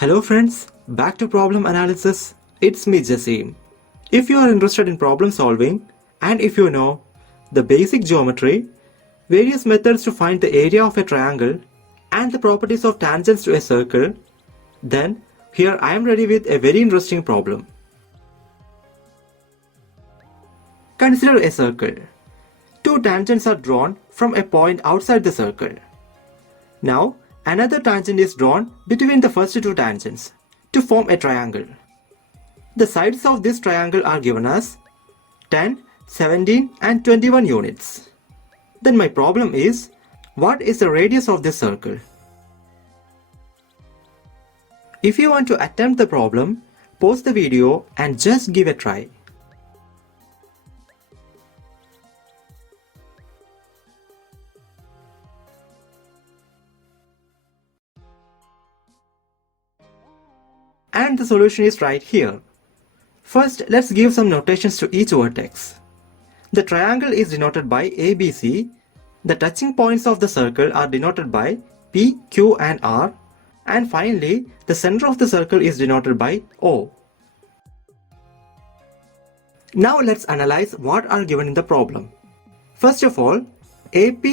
Hello friends, back to problem analysis. It's me Jassim. If you are interested in problem solving and if you know the basic geometry, various methods to find the area of a triangle and the properties of tangents to a circle, then here I am ready with a very interesting problem. Consider a circle. Two tangents are drawn from a point outside the circle. Now, another tangent is drawn between the first two tangents to form a triangle. The sides of this triangle are given as 10, 17 and 21 units. Then my problem is, what is the radius of this circle? If you want to attempt the problem, pause the video and just give a try. And the solution is right here. First, let's give some notations to each vertex. The triangle is denoted by ABC. The touching points of the circle are denoted by P, Q and R. And finally, the center of the circle is denoted by O. Now let's analyze what are given in the problem. First of all, AP,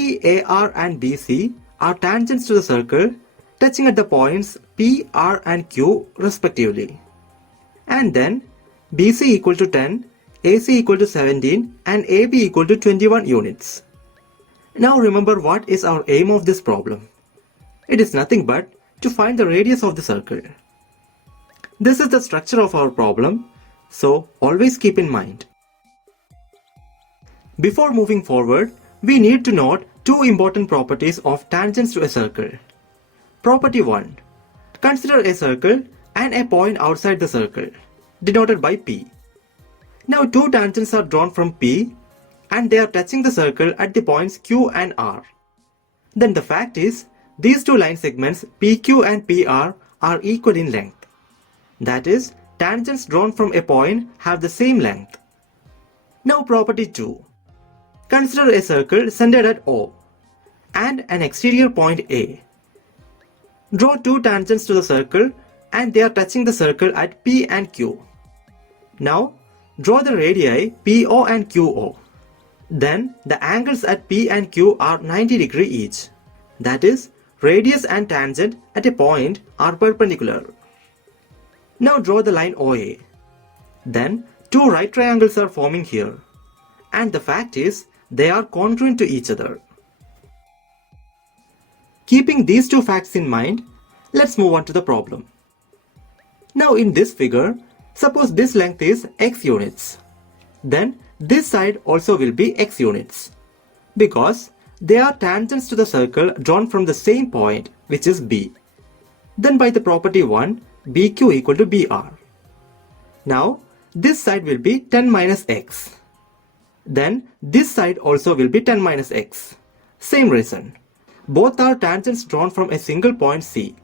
AR and BC are tangents to the circle touching at the points P, R and Q respectively. And then BC equal to 10, AC equal to 17 and AB equal to 21 units. Now remember what is our aim of this problem. It is nothing but to find the radius of the circle. This is the structure of our problem, so always keep in mind. Before moving forward, we need to note two important properties of tangents to a circle. Property 1. Consider a circle and a point outside the circle, denoted by P. Now two tangents are drawn from P and they are touching the circle at the points Q and R. Then the fact is, these two line segments PQ and PR are equal in length. That is, tangents drawn from a point have the same length. Now property 2. Consider a circle centered at O and an exterior point A. Draw two tangents to the circle and they are touching the circle at P and Q. Now, draw the radii PO and QO. Then, the angles at P and Q are 90 degrees each. That is, radius and tangent at a point are perpendicular. Now draw the line OA. Then, two right triangles are forming here. And the fact is, they are congruent to each other. Keeping these two facts in mind, let's move on to the problem. Now in this figure, suppose this length is x units. Then this side also will be x units. Because they are tangents to the circle drawn from the same point, which is B. Then by the property 1, BQ equal to BR. Now this side will be 10 minus x. Then this side also will be 10 minus x. Same reason. Both are tangents drawn from a single point C.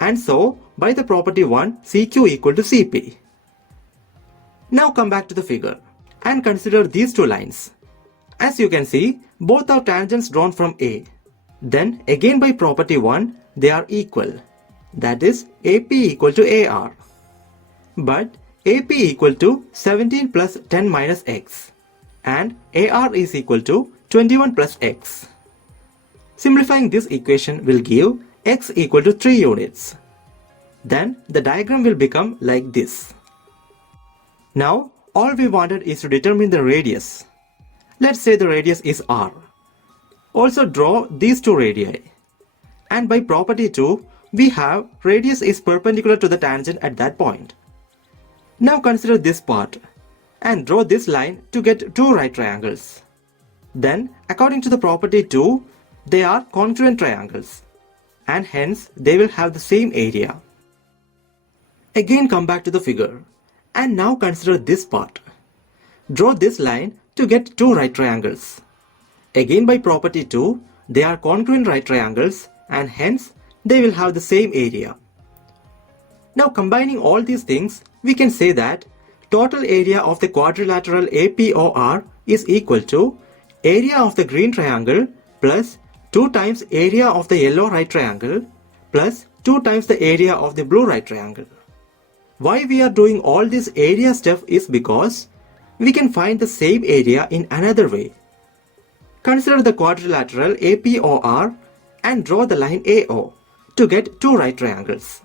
And so, by the property 1, CQ equal to CP. Now come back to the figure and consider these two lines. As you can see, both are tangents drawn from A. Then again by property 1, they are equal. That is, AP equal to AR. But AP equal to 17 plus 10 minus x. And AR is equal to 21 plus x. Simplifying this equation will give x equal to 3 units. Then the diagram will become like this. Now all we wanted is to determine the radius. Let's say the radius is r. Also draw these two radii. And by property 2, we have radius is perpendicular to the tangent at that point. Now consider this part and draw this line to get two right triangles. Then according to the property 2, they are congruent triangles and hence they will have the same area. Again come back to the figure and now consider this part. Draw this line to get two right triangles. Again by property 2, they are congruent right triangles and hence they will have the same area. Now combining all these things, we can say that total area of the quadrilateral APOR is equal to area of the green triangle plus 2 times area of the yellow right triangle plus 2 times the area of the blue right triangle. Why we are doing all this area stuff is because we can find the same area in another way. Consider the quadrilateral APOR and draw the line AO to get 2 right triangles.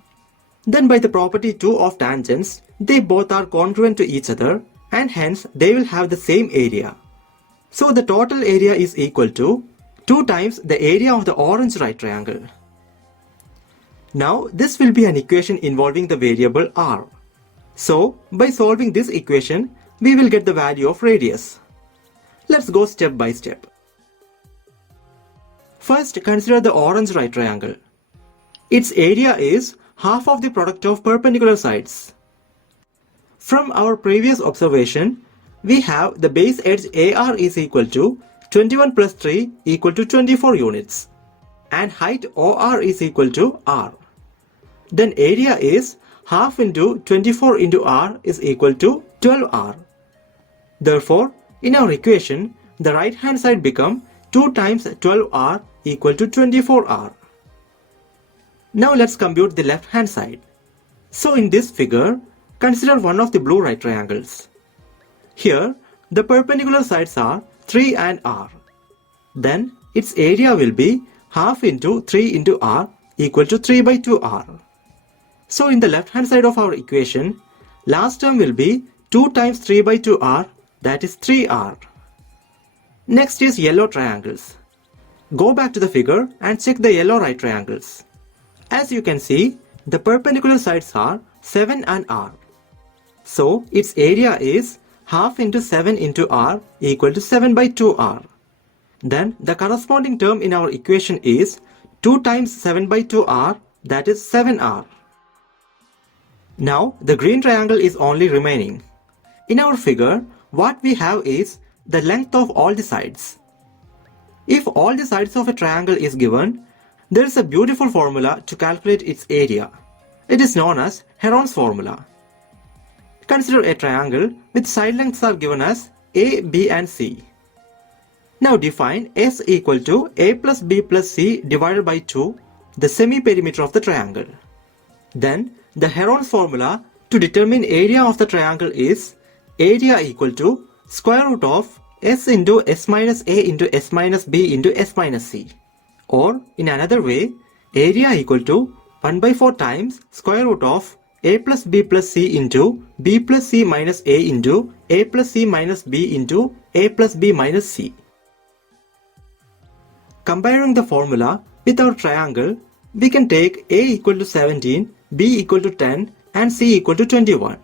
Then by the property 2 of tangents, they both are congruent to each other and hence they will have the same area. So the total area is equal to 2 times the area of the orange right triangle. Now this will be an equation involving the variable r. So by solving this equation, we will get the value of radius. Let's go step by step. First, consider the orange right triangle. Its area is half of the product of perpendicular sides. From our previous observation, we have the base edge AR is equal to 21 plus 3 equal to 24 units and height OR is equal to R. Then area is half into 24 into R is equal to 12R. Therefore, in our equation, the right hand side become 2 times 12R equal to 24R. Now let's compute the left hand side. So in this figure, consider one of the blue right triangles. Here, the perpendicular sides are 3 and R. Then its area will be half into 3 into R equal to 3 by 2R. So in the left hand side of our equation, last term will be 2 times 3 by 2R, that is 3R. Next is yellow triangles. Go back to the figure and check the yellow right triangles. As you can see, the perpendicular sides are 7 and R. So its area is half into 7 into R equal to 7 by 2R. Then the corresponding term in our equation is 2 times 7 by 2R, that is 7R. Now the green triangle is only remaining. In our figure, what we have is the length of all the sides. If all the sides of a triangle is given, there is a beautiful formula to calculate its area. It is known as Heron's formula. Consider a triangle with side lengths are given as A, B and C. Now define S equal to A plus B plus C divided by 2, the semi-perimeter of the triangle. Then the Heron's formula to determine area of the triangle is area equal to square root of S into S minus A into S minus B into S minus C. Or in another way, area equal to 1 by 4 times square root of A plus B plus C into B plus C minus A into A plus C minus B into A plus B minus C. Comparing the formula with our triangle, we can take A equal to 17, B equal to 10 and C equal to 21.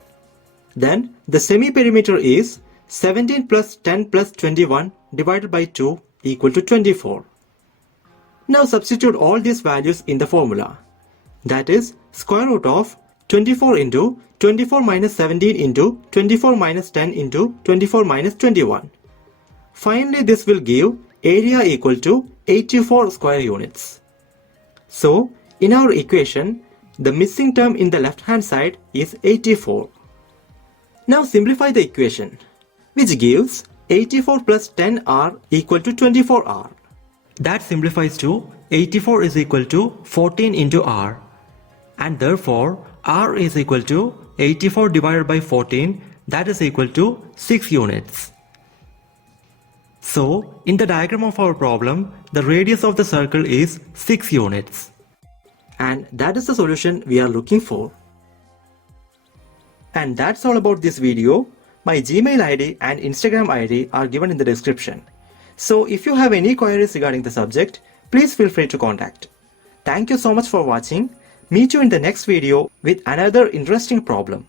Then the semi-perimeter is 17 plus 10 plus 21 divided by 2 equal to 24. Now substitute all these values in the formula. That is square root of 24 into 24 minus 17 into 24 minus 10 into 24 minus 21. Finally, this will give area equal to 84 square units. So, in our equation, the missing term in the left hand side is 84. Now simplify the equation, which gives 84 plus 10R equal to 24R. That simplifies to 84 is equal to 14 into R. And therefore, R is equal to 84 divided by 14, that is equal to 6 units. So, in the diagram of our problem, the radius of the circle is 6 units. And that is the solution we are looking for. And that's all about this video. My Gmail ID and Instagram ID are given in the description. So if you have any queries regarding the subject, please feel free to contact. Thank you so much for watching. Meet you in the next video with another interesting problem.